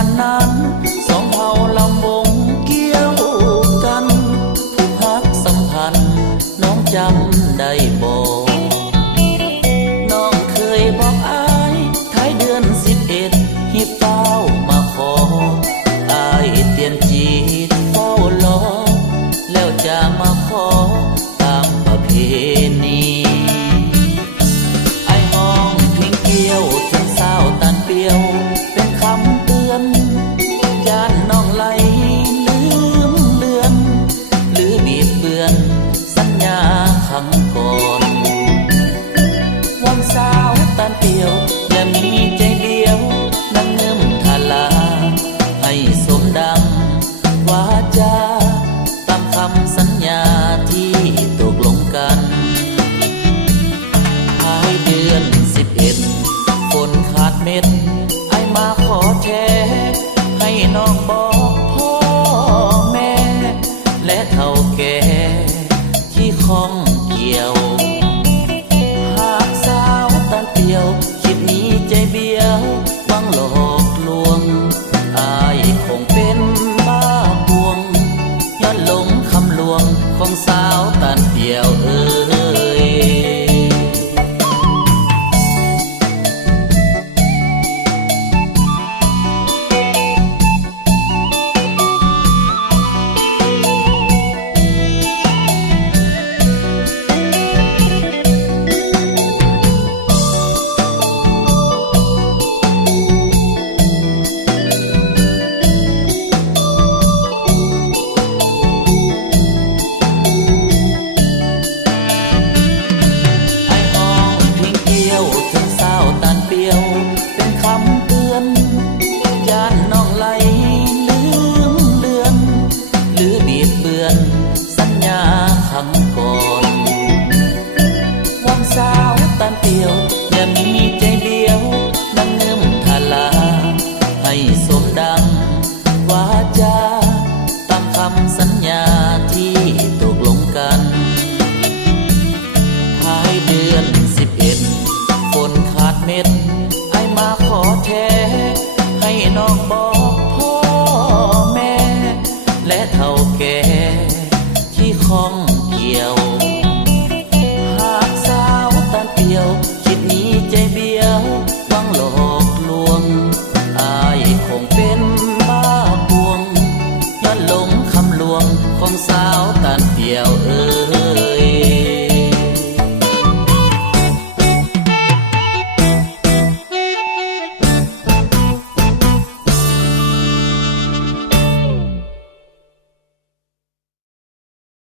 านนั้นสองเฮาลำวงเกี่ยวกันผูกฮักสัมพันธ์น้องจำได้บ่น้องเคยบอกอายท้ายเดือน11หิบเฝ้ามาขออายเตียนจีดเฝ้ารอแล้วจะมาขอตามประเพณีไอ้ห้องเพียงเกี่ยวถึงสาวตันเปียวเป็นคำเตือนย่านน้องไหลลืมเลือนหรือบีบเบือนสัญญาคำก่อนวันสาวตันเปียวอย่ามีใจเดียวนั่งเงื่อมทาลาให้สมดังวาจาตามคำสัญญาที่ตกลงกันภายเดือน11ฝนขาดเม็ดไอมาขอแท้ให้น้องบอกพ่อแม่และเฒ่าแก่ที่ข้องเกี่ยวหากสาวตันเปียวคิดนี้ใจเบี้ยวหวังหลอกลวงอายคงเป็นบ้าปวงย้อนหลงคำลวงของสาวตันเปียวเอ้ยเป็นคำเตือนย่านน้องไหลลืมเลือนหรือบีบเบือนสัญญาคำก่อนวันสาวตันเปียวอย่ามีใจเดียวนั่งเงื่อมทาลาให้สมดังวาจาตามคำสัญญาที่ตกลงกันภายเดือน11ฝนขาดเม็ดมาขอแท้ให้น้องบอกพ่อแม่และเฒ่าแก่ที่ข้องเกี่ยวหากสาวตันเปียวคิดนี้ใจเบี้ยวหวังหลอกลวงอายคงเป็นบ้าปวงย้อนหลงคำลวงของสาวตันเปียว